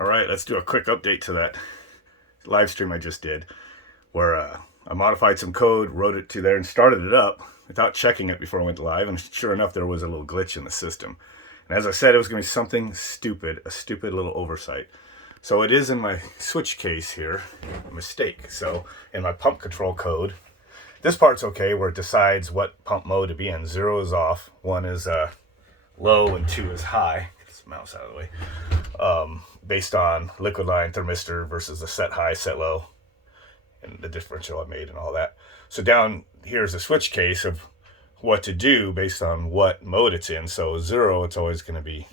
All right, let's do a quick update to that live stream I just did, where I modified some code, wrote it to there, and started it up without checking it before I went live. And sure enough, there was a little glitch in the system. And as I said, it was going to be something stupid, a stupid little oversight. So it is in my switch case here, a mistake. So in my pump control code, this part's okay, where it decides what pump mode to be in. 0 is off, 1 is low, and 2 is high. Get this mouse out of the way. Based on liquid line thermistor versus the set high, set low, and the differential I made and all that. So down here's a switch case of what to do based on what mode it's in. So 0, it's always going to be,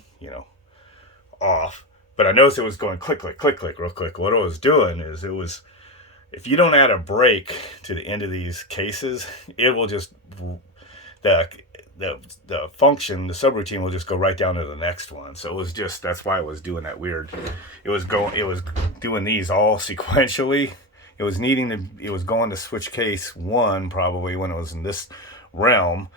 off. But I noticed it was going click, click, click, click, real quick. What I was doing is if you don't add a break to the end of these cases, it will just, the function, the subroutine will just go right down to the next one. So it was just, that's why it was doing that weird. It was doing these all sequentially. It was going to switch case 1 probably when it was in this realm.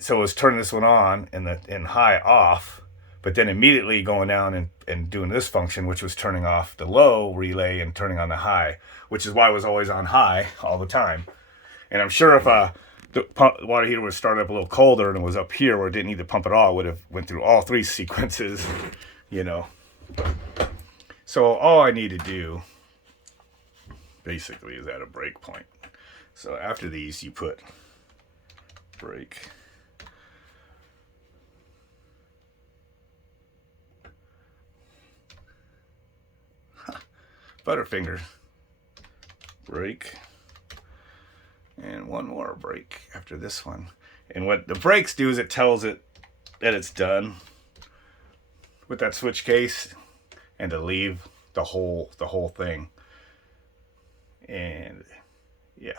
So it was turning this one on and high off, but then immediately going down and doing this function, which was turning off the low relay and turning on the high, which is why it was always on high all the time. And I'm sure if the water heater was started up a little colder and it was up here where it didn't need to pump at all, it would have went through all 3 sequences, So all I need to do basically is add a break point. So after these, you put break. Butterfinger. Break. And one more break after this one. And what the breaks do is it tells it that it's done with that switch case and to leave the whole thing. And yeah.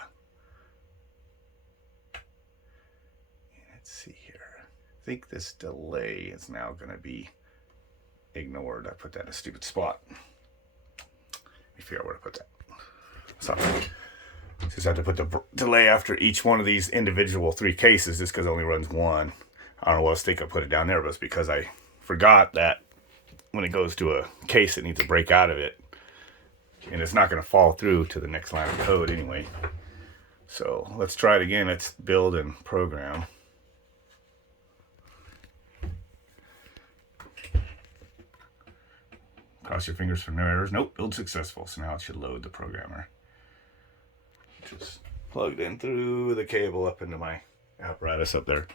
Let's see here. I think this delay is now going to be ignored. I put that in a stupid spot. Let me figure out where to put that. Sorry. Just have to put the delay after each one of these individual 3 cases just because it only runs 1. I don't know what else I think I put it down there, but it's because I forgot that when it goes to a case, it needs to break out of it. And it's not going to fall through to the next line of code anyway. So let's try it again. Let's build and program. Cross your fingers for no errors. Nope, build successful. So now it should load the programmer. Just plugged in through the cable up into my apparatus up there.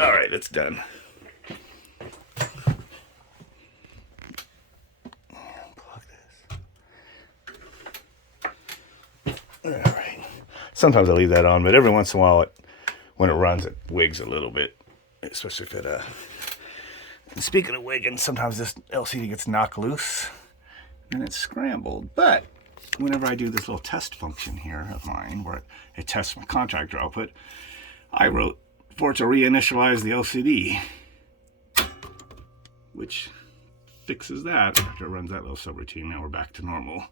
All right, it's done. Plug this. All right. Sometimes I leave that on, but every once in a while, when it runs, it wigs a little bit, especially if it. And speaking of wigging, sometimes this LCD gets knocked loose. And it's scrambled. But whenever I do this little test function here of mine, where it tests my contractor output, I wrote for it to reinitialize the LCD, which fixes that after it runs that little subroutine. Now we're back to normal.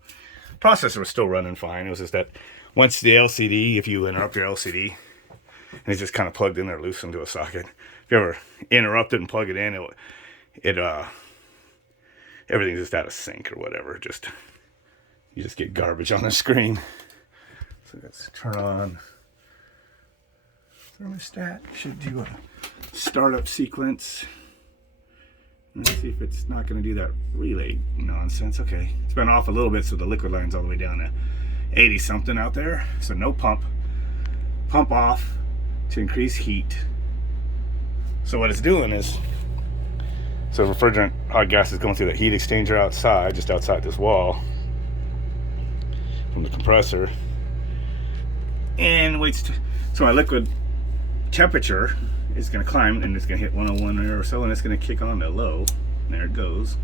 Processor was still running fine. It was just that once the LCD, if you interrupt your LCD, and it's just kind of plugged in there loose into a socket, if you ever interrupt it and plug it in, everything's just out of sync or whatever. You just get garbage on the screen. So let's turn on thermostat. Should do a startup sequence. Let's see if it's not going to do that relay nonsense. Okay, it's been off a little bit, so the liquid line's all the way down to 80 something out there. So no pump. Pump off to increase heat. So what it's doing is, so refrigerant hot gas is going through the heat exchanger outside, just outside this wall from the compressor, and so my liquid temperature is going to climb, and it's going to hit 101 or so, and it's going to kick on to low. And there it goes,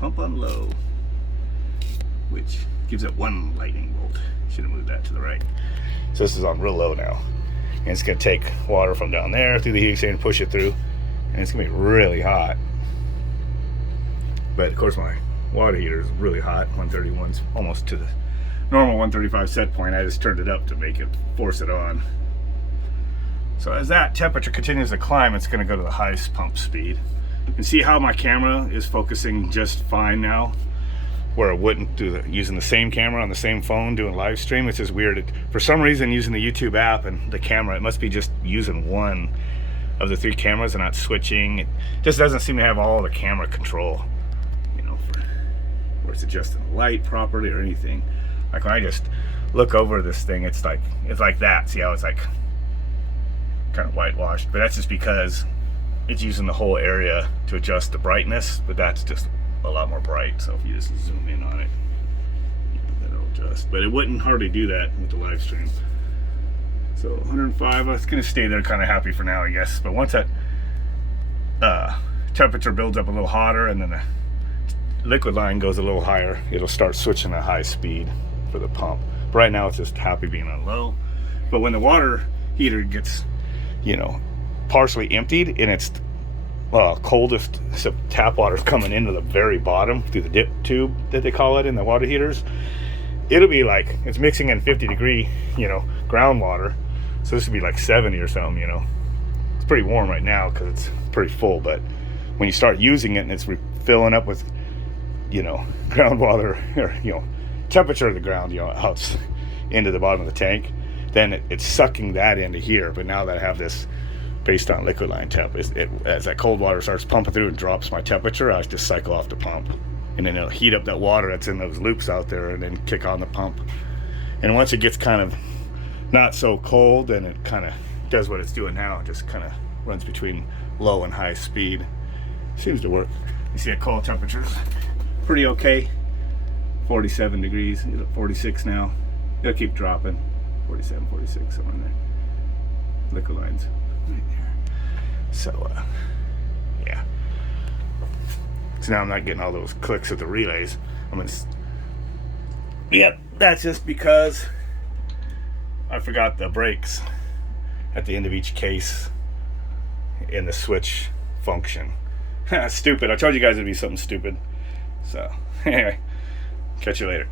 pump on low, which gives it 1 lightning bolt. Should have moved that to the right. So this is on real low now, and it's going to take water from down there through the heat exchanger, push it through, and it's going to be really hot. But of course my water heater is really hot. 131's almost to the normal 135 set point. I just turned it up to force it on. So as that temperature continues to climb, it's going to go to the highest pump speed. And see how my camera is focusing just fine now, where it wouldn't do using the same camera on the same phone doing live stream. It's just weird. For some reason, using the YouTube app and the camera, it must be just using one of the 3 cameras and not switching. It just doesn't seem to have all the camera control, you know, for where it's adjusting the light properly or anything. Like when I just look over this thing, it's like that. See how it's like kind of whitewashed, but that's just because it's using the whole area to adjust the brightness, but that's just a lot more bright. So if you just zoom in on it, that'll adjust, but it wouldn't hardly do that with the live stream. So 105, it's gonna stay there, kind of happy for now, I guess. But once that temperature builds up a little hotter and then the liquid line goes a little higher, it'll start switching to high speed for the pump. But right now it's just happy being on low. But when the water heater gets, you know, partially emptied and it's coldest, so tap water's coming into the very bottom through the dip tube that they call it in the water heaters, it'll be like it's mixing in 50-degree, you know, groundwater. So this would be like 70 or something, you know. It's pretty warm right now because it's pretty full, but when you start using it and it's filling up with, you know, groundwater, or, you know, temperature of the ground, you know, out into the bottom of the tank, then it's sucking that into here. But now that I have this based on liquid line temp, as that cold water starts pumping through and drops my temperature, I just cycle off the pump, and then it'll heat up that water that's in those loops out there and then kick on the pump. And once it gets kind of not so cold, then it kind of does what it's doing now. It just kind of runs between low and high speed. Seems to work. You see, at cold temperatures pretty okay. 47 degrees, 46 now. It'll keep dropping. 47, 46, somewhere in there. Liquid lines right there. So yeah. So now I'm not getting all those clicks at the relays. Yep, that's just because I forgot the brakes at the end of each case in the switch function. Stupid. I told you guys it'd be something stupid. So anyway, catch you later.